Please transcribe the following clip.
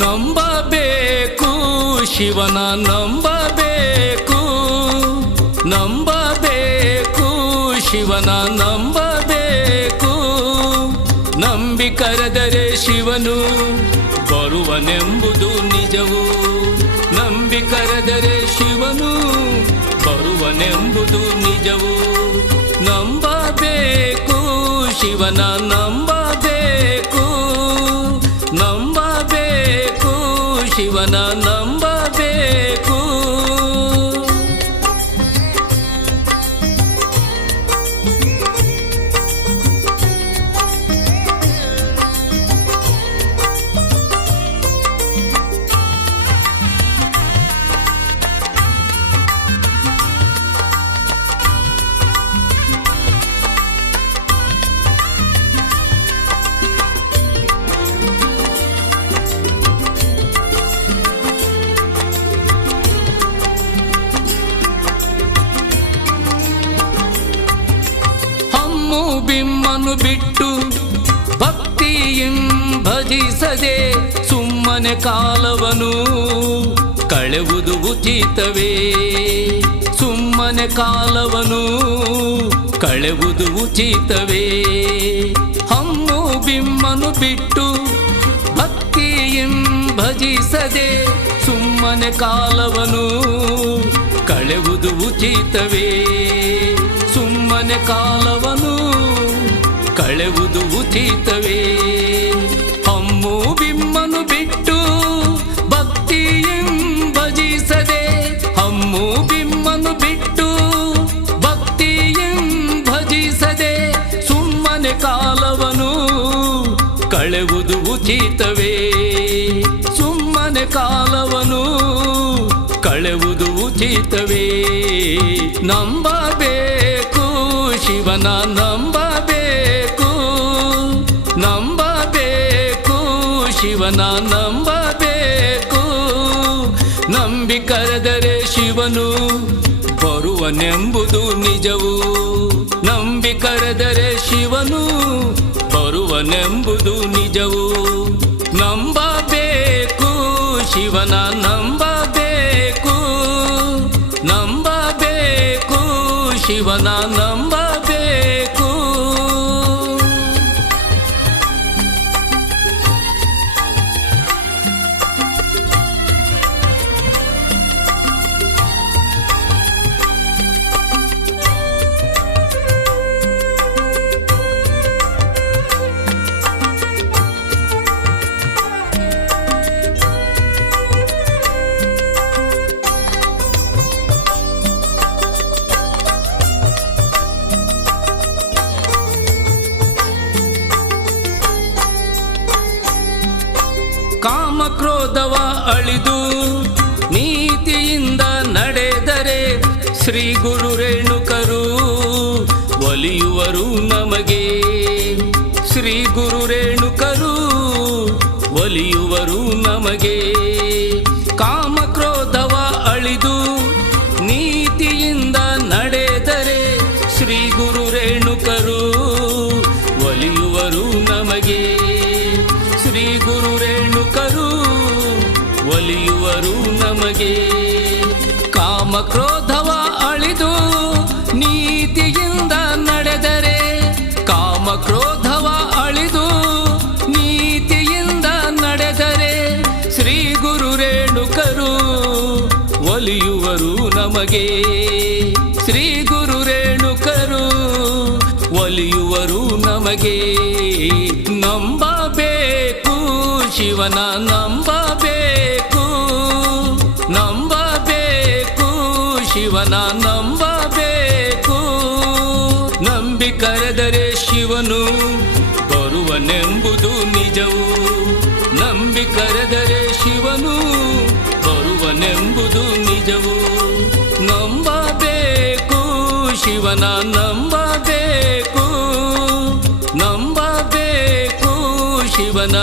ನಂಬಬೇಕು ಶಿವನ ನಂಬಬೇಕು, ನಂಬಬೇಕು ಶಿವನ ನಂಬಬೇಕು. ನಂಬಿ ಕರೆದರೆ ಶಿವನು ಬರುವನೆಂಬುದು ನಿಜವು. ನಂಬಿ ಕರೆದರೆ ಶಿವನು ಬರುವನೆಂಬುದು ನಿಜವು. ನಂಬಬೇಕು ಶಿವನ ನಂಬಬೇಕು, ನಂಬಬೇಕು ಶಿವನ ನಂಬಬೇಕು. ಬಿಮ್ಮನು ಬಿಟ್ಟು ಭಕ್ತಿಯಂ ಭಜಿಸದೆ ಸುಮ್ಮನೆ ಕಾಲವನು ಕಳೆವುದು ಉಚಿತವೇ. ಸುಮ್ಮನೆ ಕಾಲವನು ಕಳೆವುದು ಉಚಿತವೇ. ಹಮ್ಮು ಬಿಮ್ಮನು ಬಿಟ್ಟು ಭಕ್ತಿಯಂ ಭಜಿಸದೆ ಸುಮ್ಮನೆ ಕಾಲವನು ಕಳೆವುದು ಉಚಿತವೇ. ಸುಮ್ಮನೆ ಕಾಲವನು ಕಳೆವುದು ಉಚಿತವೇ. ಹಮ್ಮು ಬಿಮ್ಮನು ಬಿಟ್ಟು ಭಕ್ತಿಯಂ ಭಜಿಸದೆ, ಹಮ್ಮು ಬಿಮ್ಮನು ಬಿಟ್ಟು ಭಕ್ತಿಯಂ ಭಜಿಸದೆ ಸುಮ್ಮನೆ ಕಾಲವನು ಕಳೆವುದು ಉಚಿತವೇ. ಸುಮ್ಮನೆ ಕಾಲವನು ಕಳೆವುದು ಉಚಿತವೇ. ನಂಬಬೇಕು ಶಿವನ ನಂಬಬೇಕು, ನಂಬಬೇಕು ಶಿವನ ನಂಬಬೇಕು. ನಂಬಿ ಕರೆದರೆ ಶಿವನು ಬರುವನೆಂಬುದು ನಿಜವು. ನಂಬಿ ಕರೆದರೆ ಶಿವನು ಬರುವನೆಂಬುದು ನಿಜವು. ನಂಬಬೇಕು ಶಿವನ ನಂಬಬೇಕು, ನಂಬಬೇಕು ಶಿವನ ನಂಬಬೇಕು. ಕಾಮಕ್ರೋಧವ ಅಳಿದು ನೀತಿಯಿಂದ ನಡೆದರೆ ಶ್ರೀ ಗುರು ರೇಣುಕರು ಒಲಿಯುವರು ನಮಗೆ. ಶ್ರೀ ಗುರು ರೇಣುಕರು ಒಲಿಯುವರು ನಮಗೆ. ಕಾಮಕ್ರೋಧವ ಅಳಿದು ನೀತಿಯಿಂದ ನಡೆದರೆ ಶ್ರೀ ಗುರು ರೇಣುಕರು ಒಲಿಯುವರು ನಮಗೆ. ಶ್ರೀ ಗುರು ರೇಣುಕರು ಒಲಿಯುವರು ನಮಗೆ. ಕಾಮಕ್ರೋಧವ ಅಳಿದು ನೀತಿಯಿಂದ ನಡೆದರೆ, ಕಾಮಕ್ರೋಧವ ಅಳಿದು ನೀತಿಯಿಂದ ನಡೆದರೆ ಶ್ರೀ ಗುರು ರೇಣುಕರು ಒಲಿಯುವರು ನಮಗೆ. ಶ್ರೀ ಗುರು ರೇಣುಕರು ಒಲಿಯುವರು ನಮಗೆ. ನಂಬಬೇಕು ಶಿವನ ನಂಬಬೇಕು, ನಂಬಬೇಕು ಶಿವನ ನಂಬಬೇಕು. ನಂಬಿ ಕರೆದರೆ ಶಿವನು ಬರುವನೆಂಬುದು ನಿಜವು. ನಂಬಿ ಕರೆದರೆ ಶಿವನು ಬರುವನೆಂಬುದು ನಿಜವು. ನಂಬಬೇಕು, ಶಿವನ ನಂಬಬೇಕು, ನಂಬಬೇಕು ಶಿವನ